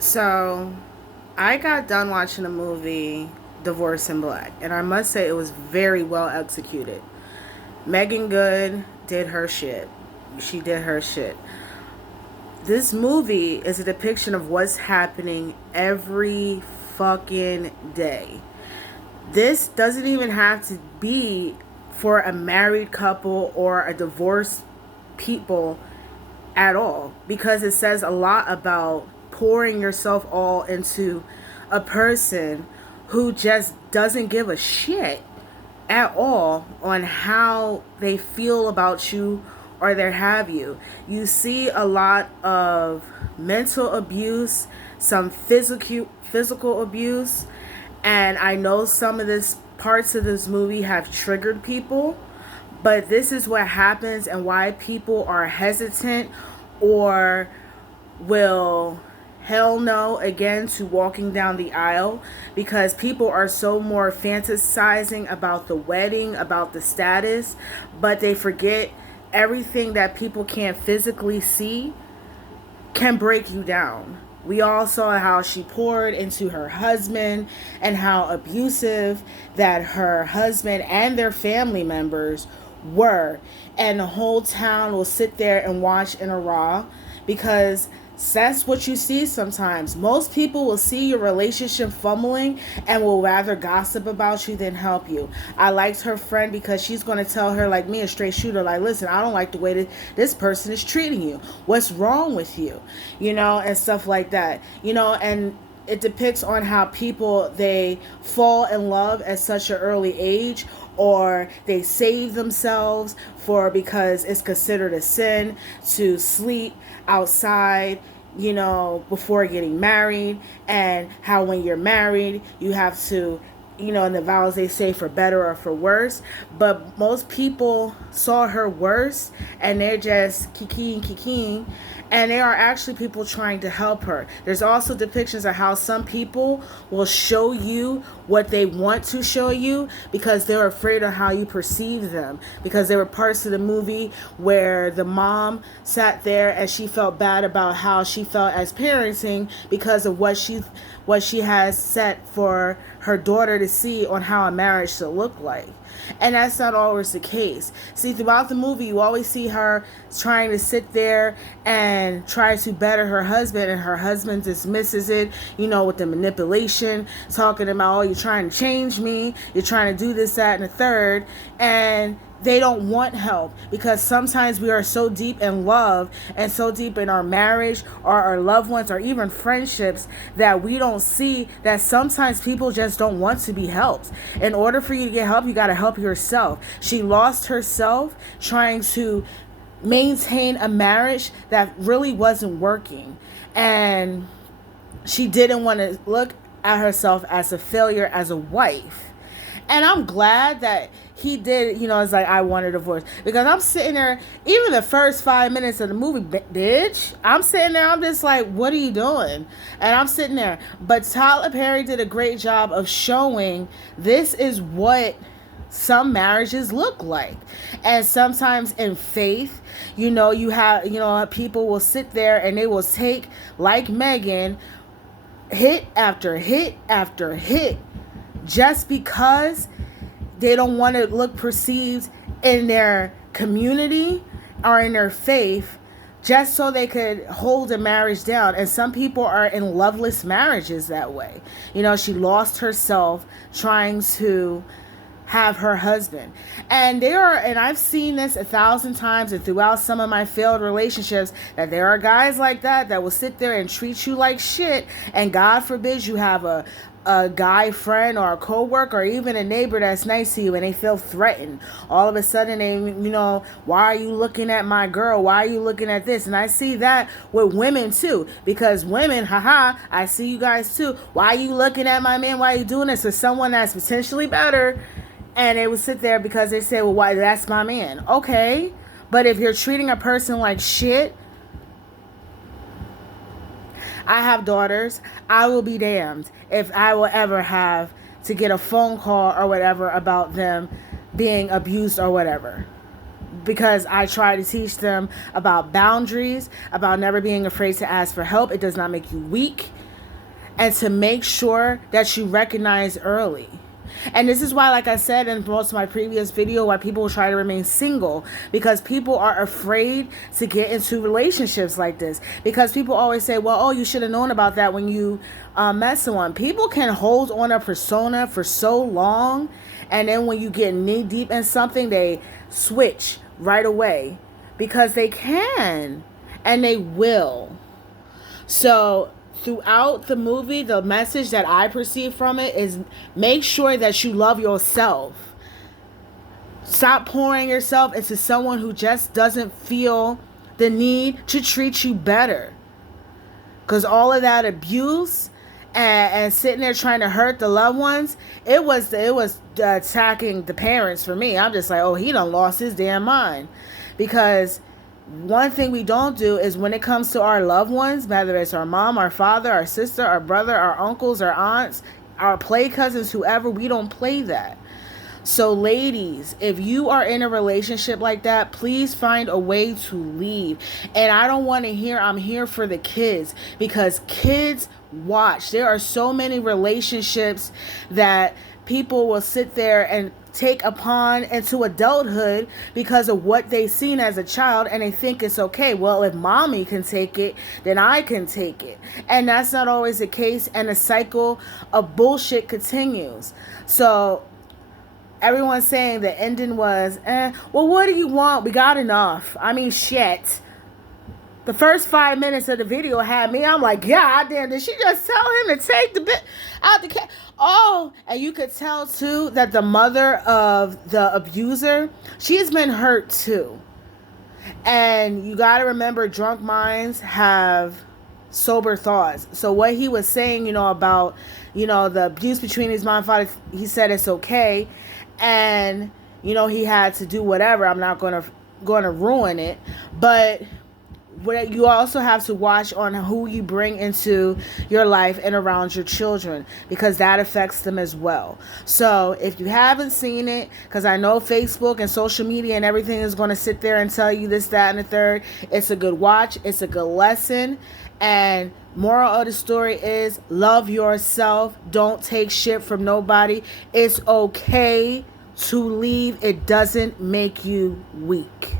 So, I got done watching the movie Divorce in Black, and I must say it was very well executed. Megan Good did her shit. She did her shit. This movie is a depiction of what's happening every fucking day. This doesn't even have to be for a married couple or a divorced people at all, because it says a lot about pouring yourself all into a person who just doesn't give a shit at all on how they feel about you or their have you. You see a lot of mental abuse, some physical abuse, and I know some of this parts of this movie have triggered people, but this is what happens and why people are hesitant or will hell no again to walking down the aisle, because people are so more fantasizing about the wedding, about the status, but they forget everything that people can't physically see can break you down. We all saw how she poured into her husband and how abusive that her husband and their family members were. And the whole town will sit there and watch in a raw, because that's what you see sometimes. Most people will see your relationship fumbling and will rather gossip about you than help you. I liked her friend because she's going to tell her, like me, a straight shooter, like, listen, I don't like the way that this person is treating you. What's wrong with you? And stuff like that. And it depicts on how people, they fall in love at such an early age, or they save themselves for, because it's considered a sin to sleep outside, before getting married, and how when you're married you have to, in the vows they say, for better or for worse. But most people saw her worse and they're just kikiing, and they are actually people trying to help her. There's also depictions of how some people will show you what they want to show you because they're afraid of how you perceive them. Because there were parts of the movie where the mom sat there and she felt bad about how she felt as parenting because of what she has set for her daughter to see on how a marriage should look like. And that's not always the case. See, throughout the movie, you always see her trying to sit there and try to better her husband, and her husband dismisses it, with the manipulation, talking about, oh, you're trying to change me, you're trying to do this, that, and the third. And they don't want help, because sometimes we are so deep in love and so deep in our marriage or our loved ones or even friendships that we don't see that sometimes people just don't want to be helped. In order for you to get help, you got to help yourself. She lost herself trying to maintain a marriage that really wasn't working, and she didn't want to look at herself as a failure as a wife. And I'm glad that he did, it's like, I want a divorce. Because I'm sitting there, even the first 5 minutes of the movie, bitch, I'm sitting there, I'm just like, what are you doing? And I'm sitting there. But Tyler Perry did a great job of showing this is what some marriages look like. And sometimes in faith, you have, people will sit there and they will take, like Megan, hit after hit after hit, just because they don't want to look perceived in their community or in their faith, just so they could hold a marriage down. And some people are in loveless marriages that way. She lost herself trying to have her husband. And I've seen this 1,000 times, and throughout some of my failed relationships, that there are guys like that will sit there and treat you like shit. And God forbid you have a guy friend or a coworker or even a neighbor that's nice to you, and they feel threatened. All of a sudden they, why are you looking at my girl? Why are you looking at this? And I see that with women too, because women, I see you guys too. Why are you looking at my man? Why are you doing this with someone that's potentially better? And they would sit there because they say, well, why, that's my man. Okay, but if you're treating a person like shit, I have daughters. I will be damned if I will ever have to get a phone call or whatever about them being abused or whatever. Because I try to teach them about boundaries, about never being afraid to ask for help. It does not make you weak. and to make sure that you recognize early. And this is why, like I said in most of my previous video, why people try to remain single, because people are afraid to get into relationships like this. Because people always say, well, oh, you should have known about that when you met someone. People can hold on a persona for so long, and then when you get knee deep in something, they switch right away because they can and they will. So throughout the movie, the message that I perceive from it is make sure that you love yourself. Stop pouring yourself into someone who just doesn't feel the need to treat you better. Because all of that abuse and sitting there trying to hurt the loved ones, it was attacking the parents for me. I'm just like, oh, he done lost his damn mind. Because one thing we don't do is when it comes to our loved ones, whether it's our mom, our father, our sister, our brother, our uncles, our aunts, our play cousins, whoever, we don't play that. So ladies, if you are in a relationship like that, please find a way to leave. And I don't want to hear I'm here for the kids, because kids watch. There are so many relationships that people will sit there and take upon into adulthood because of what they seen as a child, and they think it's okay. Well, if mommy can take it, then I can take it. And that's not always the case, and the cycle of bullshit continues. So everyone's saying the ending was, well, what do you want? We got enough. I mean, shit. The first 5 minutes of the video had me, I'm like, God damn, did she just tell him to take the bit out the cat? Oh, and you could tell too that the mother of the abuser, she's been hurt too. And you got to remember, drunk minds have sober thoughts. So what he was saying, about, the abuse between his mom and father, he said it's okay. And, he had to do whatever. I'm not going to ruin it. But you also have to watch on who you bring into your life and around your children, because that affects them as well. So if you haven't seen it, because I know Facebook and social media and everything is going to sit there and tell you this, that, and the third, it's a good watch. It's a good lesson. And moral of the story is love yourself. Don't take shit from nobody. It's okay to leave. It doesn't make you weak.